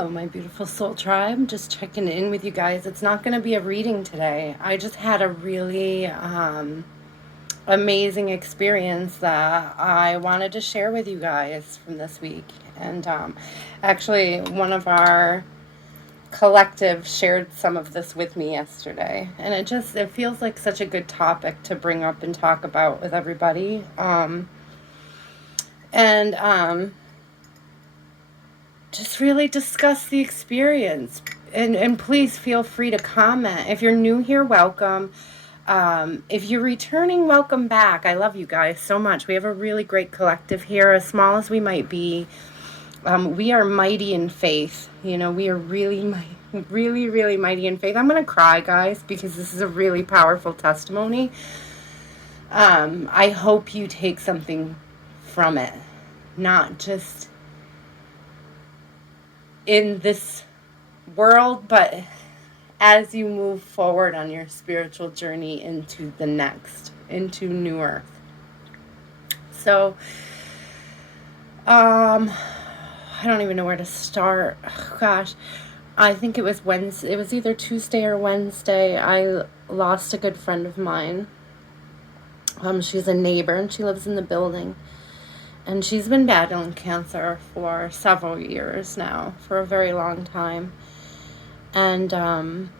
Hello, my beautiful soul tribe. Just checking in with you guys. It's not going to be a reading today. I just had a really amazing experience that I wanted to share with you guys from this week. And actually, one of our collective shared some of this with me yesterday. And it feels like such a good topic to bring up and talk about with everybody. And just really discuss the experience. And please feel free to comment. If you're new here, welcome. If you're returning, welcome back. I love you guys so much. We have a really great collective here, as small as we might be. We are mighty in faith. You know, we are really, really mighty in faith. I'm going to cry, guys, because this is a really powerful testimony. I hope you take something from it, not just in this world, but as you move forward on your spiritual journey into the next, into New Earth. So, I don't even know where to start. Oh, gosh, I think it was Wednesday. It was either Tuesday or Wednesday. I lost a good friend of mine. She's a neighbor and she lives in the building. And she's been battling cancer for several years now, for a very long time. And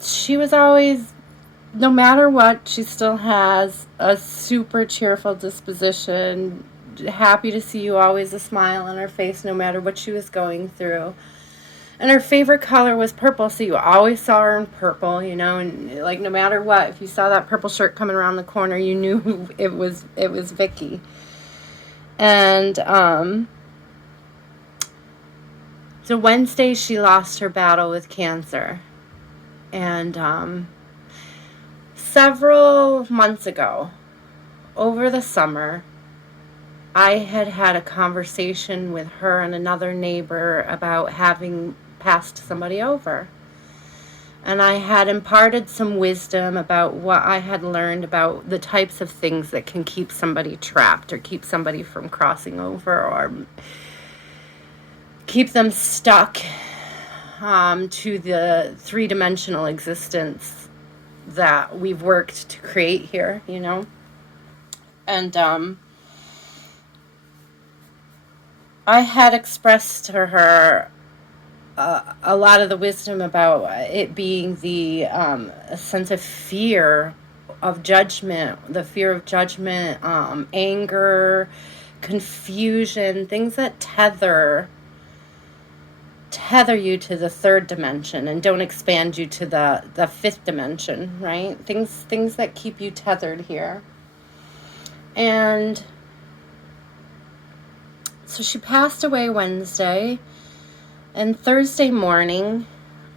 she was always, no matter what, she still has a super cheerful disposition, happy to see you, always a smile on her face no matter what she was going through. And her favorite color was purple, so you always saw her in purple, you know, and like no matter what, if you saw that purple shirt coming around the corner, you knew it was Vicky. And so Wednesday she lost her battle with cancer. And several months ago, over the summer, I had a conversation with her and another neighbor about having passed somebody over. And I had imparted some wisdom about what I had learned about the types of things that can keep somebody trapped or keep somebody from crossing over or keep them stuck to the three-dimensional existence that we've worked to create here, you know. And I had expressed to her a lot of the wisdom about it being the sense of fear of judgment, the fear of judgment, anger, confusion, things that tether you to the third dimension and don't expand you to the fifth dimension, right? Things that keep you tethered here. And so she passed away Wednesday. And Thursday morning,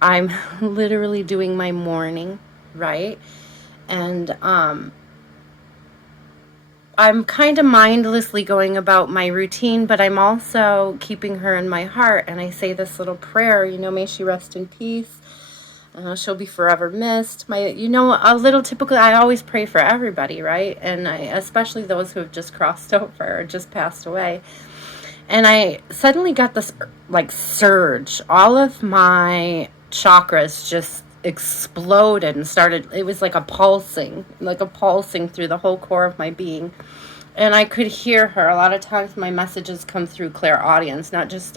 I'm literally doing my morning, right? And I'm kind of mindlessly going about my routine, but I'm also keeping her in my heart. And I say this little prayer, you know, may she rest in peace. She'll be forever missed. A little typical, I always pray for everybody, right? And especially those who have just crossed over or just passed away. And I suddenly got this, like, surge. All of my chakras just exploded and started, it was like a pulsing through the whole core of my being. And I could hear her. A lot of times my messages come through clairaudience, not just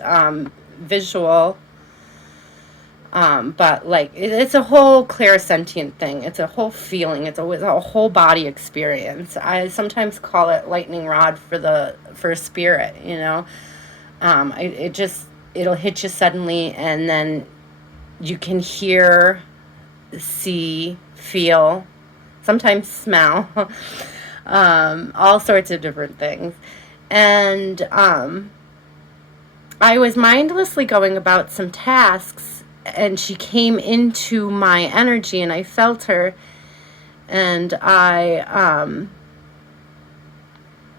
visual, but like it's a whole clairsentient thing. It's a whole feeling. It's a whole body experience. I sometimes call it lightning rod for spirit, you know. It'll hit you suddenly, and then you can hear, see, feel, sometimes smell, all sorts of different things. And I was mindlessly going about some tasks, and she came into my energy, and I felt her, and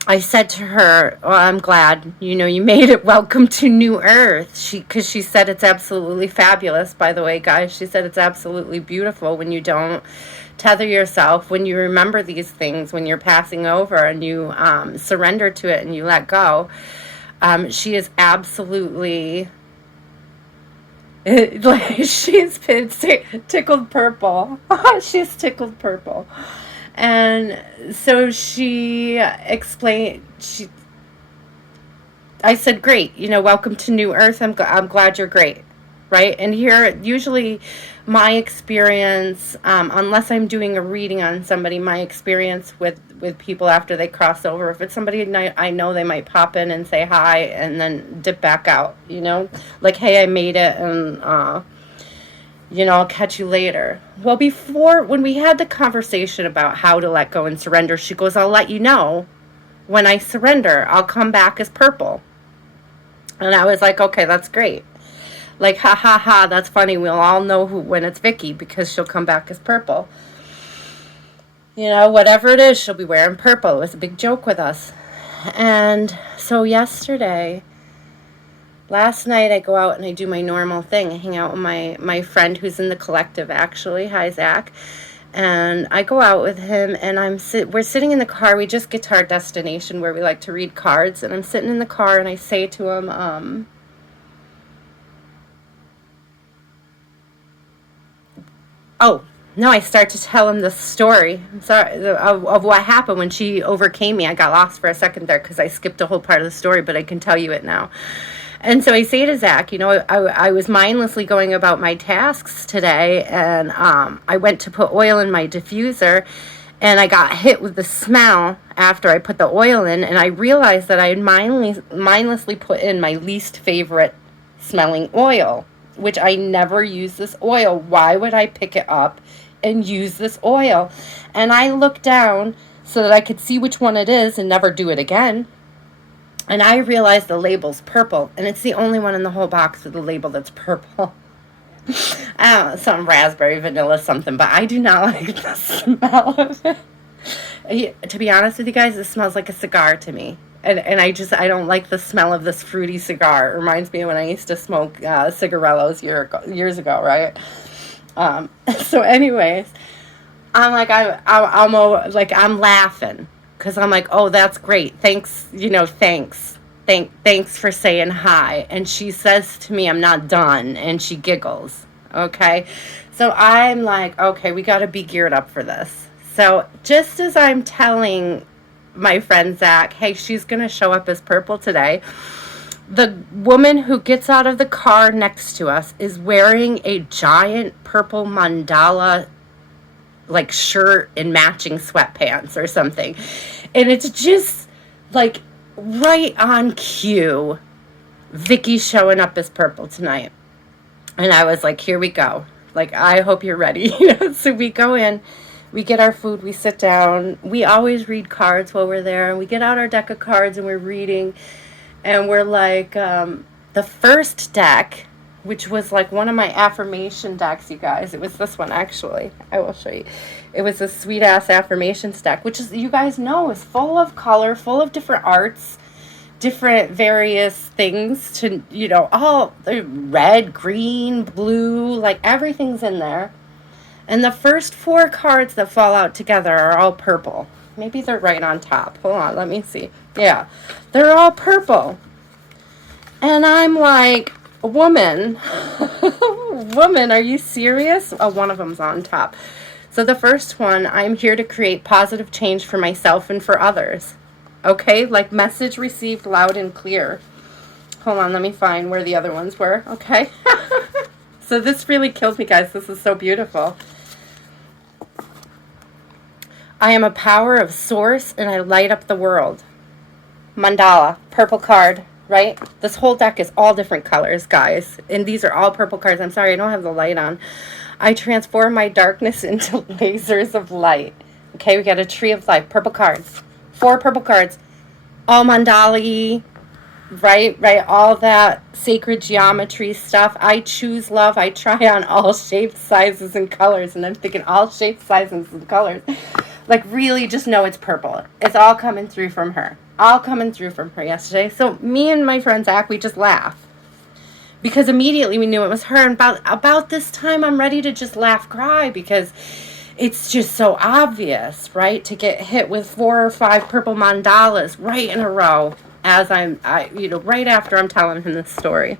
I said to her, "Oh, I'm glad, you made it. Welcome to New Earth." Because she said it's absolutely fabulous, by the way, guys. She said it's absolutely beautiful when you don't tether yourself, when you remember these things, when you're passing over and you surrender to it and you let go. She is absolutely Like she's been tickled purple. She's tickled purple. And so she explained, I said, great, welcome to New Earth. I'm glad you're great. Right. And here, usually my experience, unless I'm doing a reading on somebody, my experience with people after they cross over, if it's somebody I know, they might pop in and say hi and then dip back out, like, hey, I made it, and, I'll catch you later. Well, when we had the conversation about how to let go and surrender, she goes, I'll let you know when I surrender. I'll come back as purple. And I was like, okay, that's great. Like, ha ha ha, that's funny. We'll all know when it's Vicky, because she'll come back as purple. Whatever it is, she'll be wearing purple. It was a big joke with us. And so last night, I go out and I do my normal thing. I hang out with my friend who's in the collective, actually. Hi, Zach. And I go out with him, and we're sitting in the car. We just get to our destination where we like to read cards. And I'm sitting in the car, and I say to him, oh, no, I start to tell him the story of what happened when she overcame me. I got lost for a second there because I skipped a whole part of the story, but I can tell you it now. And so I say to Zach, I was mindlessly going about my tasks today, and I went to put oil in my diffuser, and I got hit with the smell after I put the oil in, and I realized that I had mindlessly put in my least favorite smelling oil, which I never use this oil. Why would I pick it up and use this oil? And I looked down so that I could see which one it is and never do it again. And I realized the label's purple, and it's the only one in the whole box with the label that's purple. I don't know, some raspberry, vanilla, something, but I do not like the smell of it. To be honest with you guys, it smells like a cigar to me. And I don't like the smell of this fruity cigar. It reminds me of when I used to smoke cigarillos years ago, right? So anyways, I'm like, I'm laughing. Because I'm like, oh, that's great. Thanks, thanks. Thanks for saying hi. And she says to me, I'm not done. And she giggles. Okay. So I'm like, okay, we got to be geared up for this. So just as I'm telling my friend Zach, hey, she's going to show up as purple today, the woman who gets out of the car next to us is wearing a giant purple mandala like shirt and matching sweatpants or something. And it's just like right on cue. Vicky's showing up as purple tonight. And I was like, here we go. Like, I hope you're ready. So we go in, we get our food, we sit down. We always read cards while we're there. And we get out our deck of cards and we're reading. And we're like, the first deck, which was like one of my affirmation decks, you guys. It was this one, actually. I will show you. It was a sweet-ass affirmations deck, which, is, you guys know, is full of color, full of different arts, different various things to, all red, green, blue, like everything's in there. And the first 4 cards that fall out together are all purple. Maybe they're right on top. Hold on, let me see. Yeah, they're all purple. And I'm like, woman, are you serious? Oh, one of them's on top. So the first one, I'm here to create positive change for myself and for others. Okay, like message received loud and clear. Hold on, let me find where the other ones were. Okay. So this really kills me, guys. This is so beautiful. I am a power of source and I light up the world. Mandala, purple card. Right? This whole deck is all different colors, guys. And these are all purple cards. I'm sorry, I don't have the light on. I transform my darkness into lasers of light. Okay, we got a tree of life. Purple cards. 4 purple cards. All mandala, right? All that sacred geometry stuff. I choose love. I try on all shapes, sizes, and colors. And I'm thinking all shapes, sizes, and colors. Like, really, just know it's purple. It's all coming through from her. All coming through from her yesterday. So me and my friend Zach, we just laugh. Because immediately we knew it was her. And about this time, I'm ready to just laugh, cry. Because it's just so obvious, right? To get hit with 4 or 5 purple mandalas right in a row. As right after I'm telling him this story.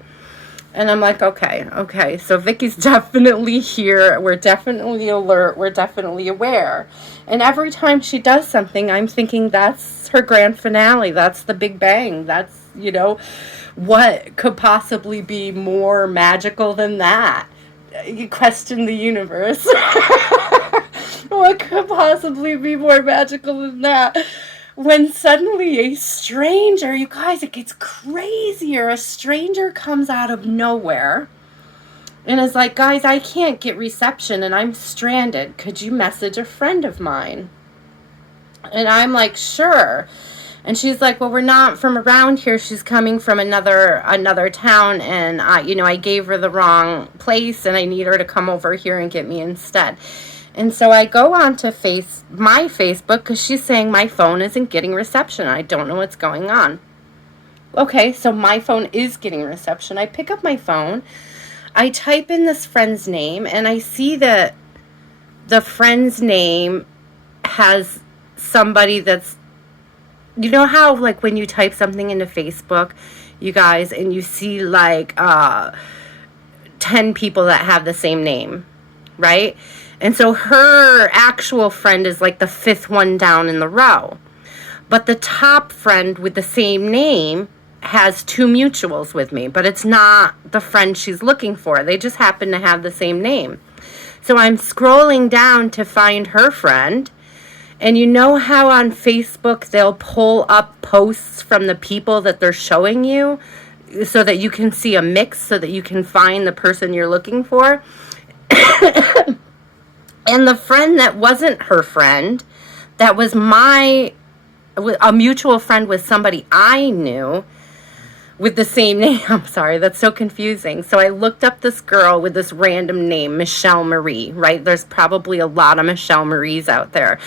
And I'm like, okay. So Vicky's definitely here. We're definitely alert. We're definitely aware. And every time she does something, I'm thinking that's her grand finale. That's the Big Bang. That's, what could possibly be more magical than that? You question the universe. What could possibly be more magical than that? When suddenly a stranger, you guys, it gets crazier. A stranger comes out of nowhere and is like, guys, I can't get reception and I'm stranded. Could you message a friend of mine? And I'm like, sure. And she's like, well, we're not from around here. She's coming from another town, and I gave her the wrong place, and I need her to come over here and get me instead. And so I go on to my Facebook because she's saying my phone isn't getting reception. I don't know what's going on. Okay, so my phone is getting reception. I pick up my phone. I type in this friend's name, and I see that the friend's name has somebody that's, you know how, like, when you type something into Facebook, you guys, and you see, like, 10 people that have the same name, right? And so her actual friend is, like, the 5th one down in the row. But the top friend with the same name has 2 mutuals with me, but it's not the friend she's looking for. They just happen to have the same name. So I'm scrolling down to find her friend. And you know how on Facebook they'll pull up posts from the people that they're showing you so that you can see a mix, so that you can find the person you're looking for? And the friend that wasn't her friend, that was a mutual friend with somebody I knew with the same name. I'm sorry, that's so confusing. So I looked up this girl with this random name, Michelle Marie, right? There's probably a lot of Michelle Maries out there.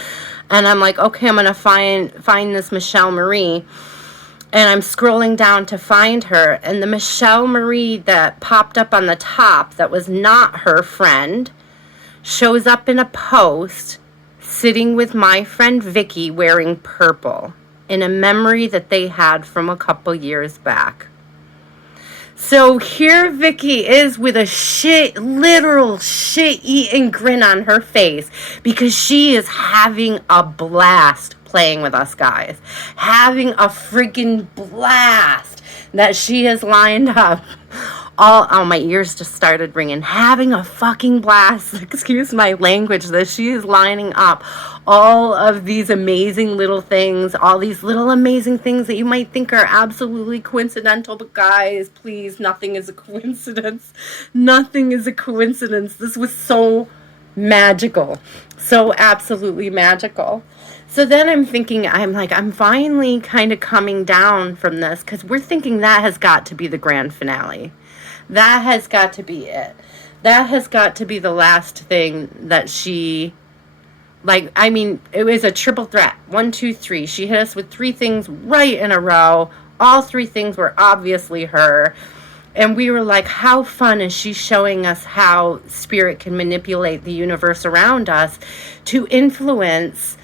And I'm like, okay, I'm going to find this Michelle Marie. And I'm scrolling down to find her. And the Michelle Marie that popped up on the top that was not her friend shows up in a post sitting with my friend Vicky wearing purple in a memory that they had from a couple years back. So here Vicky is with a literal shit-eating grin on her face because she is having a blast playing with us, guys. Having a freaking blast that she has lined up. My ears just started ringing. Having a fucking blast, excuse my language, that she is lining up all of these amazing little things, all these little amazing things that you might think are absolutely coincidental, but guys, please, nothing is a coincidence. Nothing is a coincidence. This was so magical. So absolutely magical. So then I'm finally kind of coming down from this, because we're thinking that has got to be the grand finale. That has got to be it. That has got to be the last thing that she, it was a triple threat. 1, 2, 3. She hit us with 3 things right in a row. All 3 things were obviously her. And we were like, how fun is she showing us how spirit can manipulate the universe around us to influence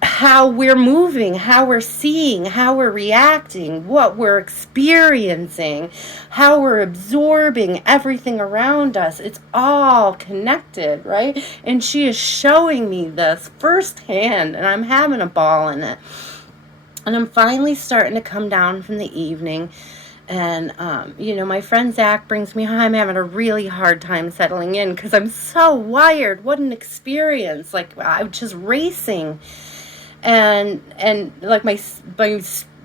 how we're moving, how we're seeing, how we're reacting, what we're experiencing, how we're absorbing everything around us. It's all connected, right? And she is showing me this firsthand, and I'm having a ball in it. And I'm finally starting to come down from the evening. And, my friend Zach brings me home. I'm having a really hard time settling in because I'm so wired. What an experience. I'm just racing. And like my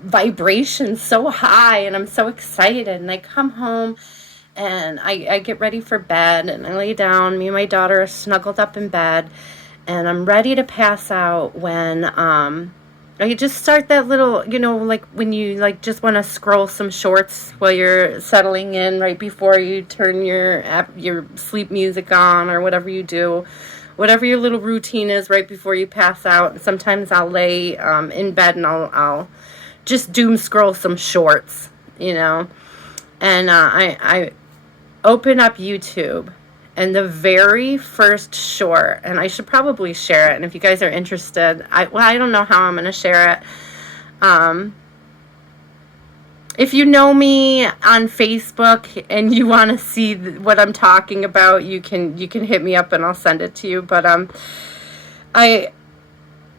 vibration's so high, and I'm so excited. And I come home and I get ready for bed, and I lay down. Me and my daughter are snuggled up in bed, and I'm ready to pass out when I just start that little, like when you just want to scroll some shorts while you're settling in right before you turn your sleep music on, or whatever you do. Whatever your little routine is right before you pass out. Sometimes I'll lay in bed and I'll just doom scroll some shorts, And I open up YouTube, and the very first short, and I should probably share it. And if you guys are interested, I don't know how I'm going to share it. If you know me on Facebook and you want to see what I'm talking about, you can hit me up and I'll send it to you. But I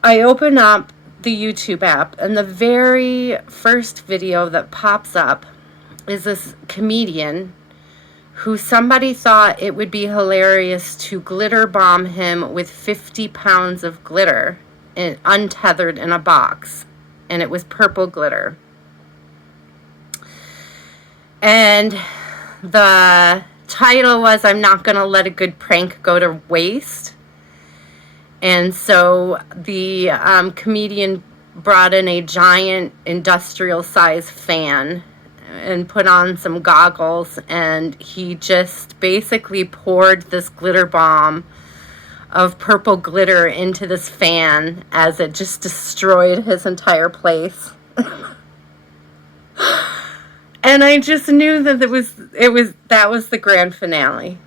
open up the YouTube app, and the very first video that pops up is this comedian who somebody thought it would be hilarious to glitter bomb him with 50 pounds of glitter untethered in a box, and it was purple glitter. And the title was, "I'm not going to let a good prank go to waste." And so the comedian brought in a giant industrial-sized fan and put on some goggles, and he just basically poured this glitter bomb of purple glitter into this fan as it just destroyed his entire place. And I just knew that that was the grand finale.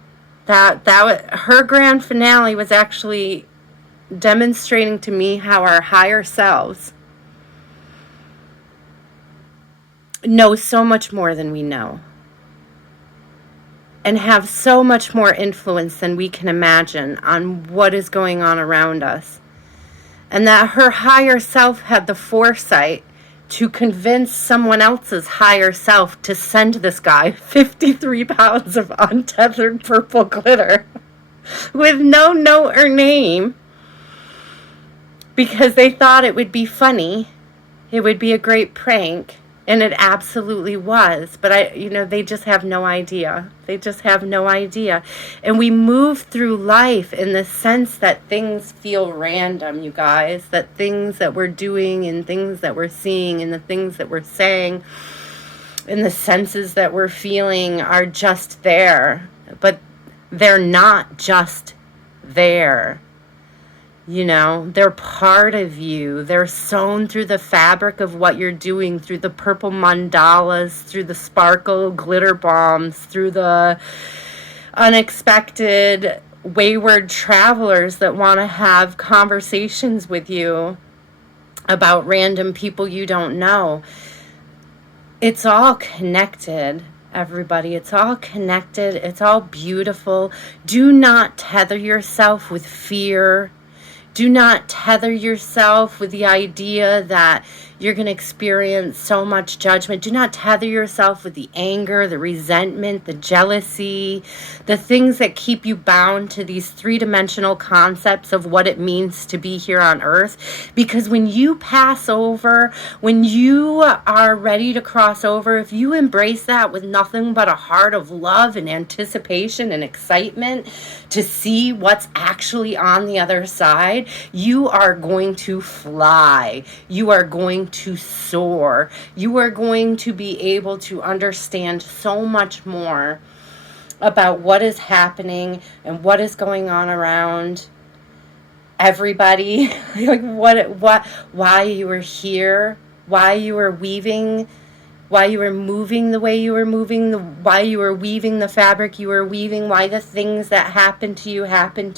Her grand finale was actually demonstrating to me how our higher selves know so much more than we know, and have so much more influence than we can imagine on what is going on around us. And that her higher self had the foresight to convince someone else's higher self to send this guy 53 pounds of untethered purple glitter with no note or name, because they thought it would be funny, it would be a great prank, and it absolutely was. But they just have no idea. They just have no idea. And we move through life in the sense that things feel random, you guys. That things that we're doing and things that we're seeing and the things that we're saying and the senses that we're feeling are just there. But they're not just there. They're part of you. They're sewn through the fabric of what you're doing, through the purple mandalas, through the sparkle glitter bombs, through the unexpected wayward travelers that want to have conversations with you about random people you don't know. It's all connected, everybody. It's all connected. It's all beautiful. Do not tether yourself with fear. Do not tether yourself with the idea that you're going to experience so much judgment. Do not tether yourself with the anger, the resentment, the jealousy, the things that keep you bound to these three-dimensional concepts of what it means to be here on earth. Because when you pass over, when you are ready to cross over, if you embrace that with nothing but a heart of love and anticipation and excitement to see what's actually on the other side, you are going to fly. You are going to soar. You are going to be able to understand so much more about what is happening and what is going on around everybody. Like why you are here, why you are weaving, why you were moving the way you were moving, why you were weaving the fabric you were weaving, why the things that happened to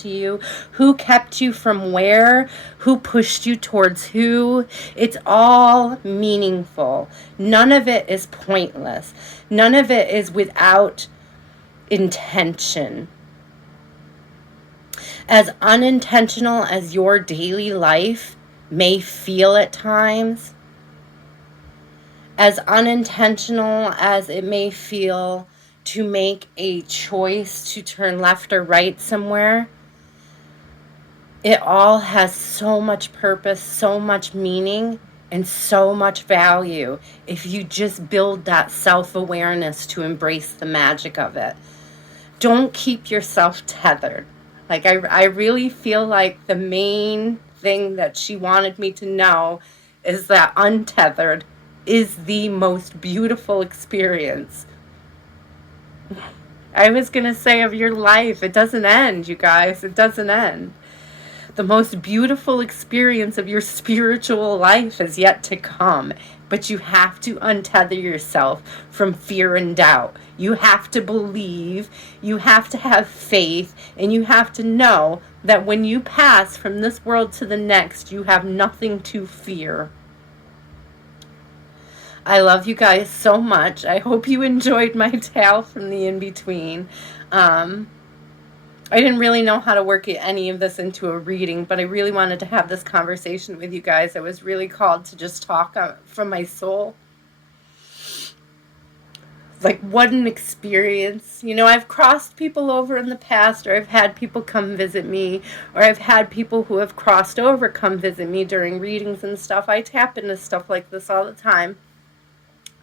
you, who kept you from where, who pushed you towards who. It's all meaningful. None of it is pointless. None of it is without intention. As unintentional as your daily life may feel at times, as unintentional as it may feel to make a choice to turn left or right somewhere, it all has so much purpose, so much meaning, and so much value if you just build that self-awareness to embrace the magic of it. Don't keep yourself tethered. Like, I really feel like the main thing that she wanted me to know is that untethered is the most beautiful experience. I was going to say of your life. It doesn't end, you guys. It doesn't end. The most beautiful experience of your spiritual life is yet to come. But you have to untether yourself from fear and doubt. You have to believe, you have to have faith, and you have to know that when you pass from this world to the next, you have nothing to fear. I love you guys so much. I hope you enjoyed my tale from the in-between. Um, I didn't really know how to work any of this into a reading, but I really wanted to have this conversation with you guys. I was really called to just talk from my soul. Like, what an experience. You know, I've crossed people over in the past, or I've had people come visit me, or I've had people who have crossed over come visit me during readings and stuff. I tap into stuff like this all the time.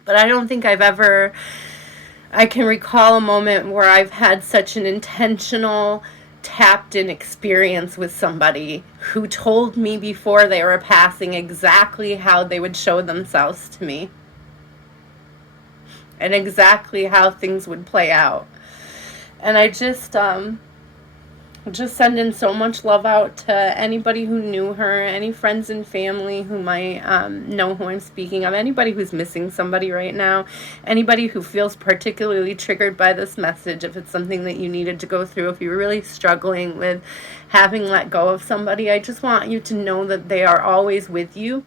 But I don't think I can recall a moment where I've had such an intentional, tapped in experience with somebody who told me before they were passing exactly how they would show themselves to me and exactly how things would play out. And I just sending so much love out to anybody who knew her, any friends and family who might know who I'm speaking of, anybody who's missing somebody right now, anybody who feels particularly triggered by this message, if it's something that you needed to go through, if you're really struggling with having let go of somebody, I just want you to know that they are always with you.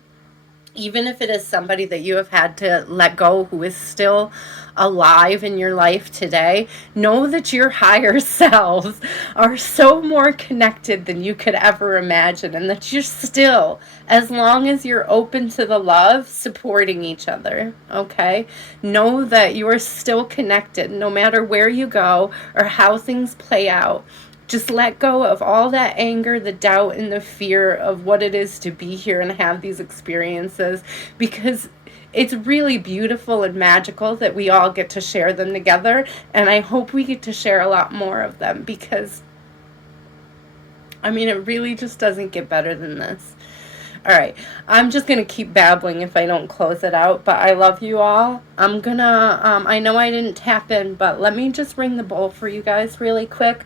Even if it is somebody that you have had to let go who is still alive in your life today, know that your higher selves are so more connected than you could ever imagine, and that you're still, as long as you're open to the love, supporting each other, okay? Know that you are still connected no matter where you go or how things play out. Just let go of all that anger, the doubt, and the fear of what it is to be here and have these experiences, because it's really beautiful and magical that we all get to share them together, and I hope we get to share a lot more of them, because, I mean, it really just doesn't get better than this. All right, I'm just going to keep babbling if I don't close it out, but I love you all. I'm going to, I know I didn't tap in, but let me just ring the bowl for you guys really quick.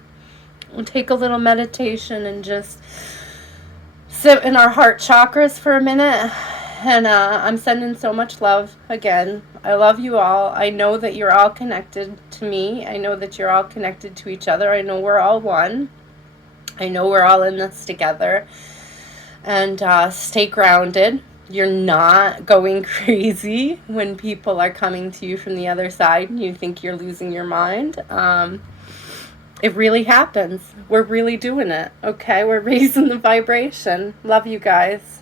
We'll take a little meditation and just sit in our heart chakras for a minute. And I'm sending so much love again. I love you all. I know that you're all connected to me. I know that you're all connected to each other. I know we're all one. I know we're all in this together. And stay grounded. You're not going crazy when people are coming to you from the other side and you think you're losing your mind. It really happens. We're really doing it, okay? We're raising the vibration. Love you guys.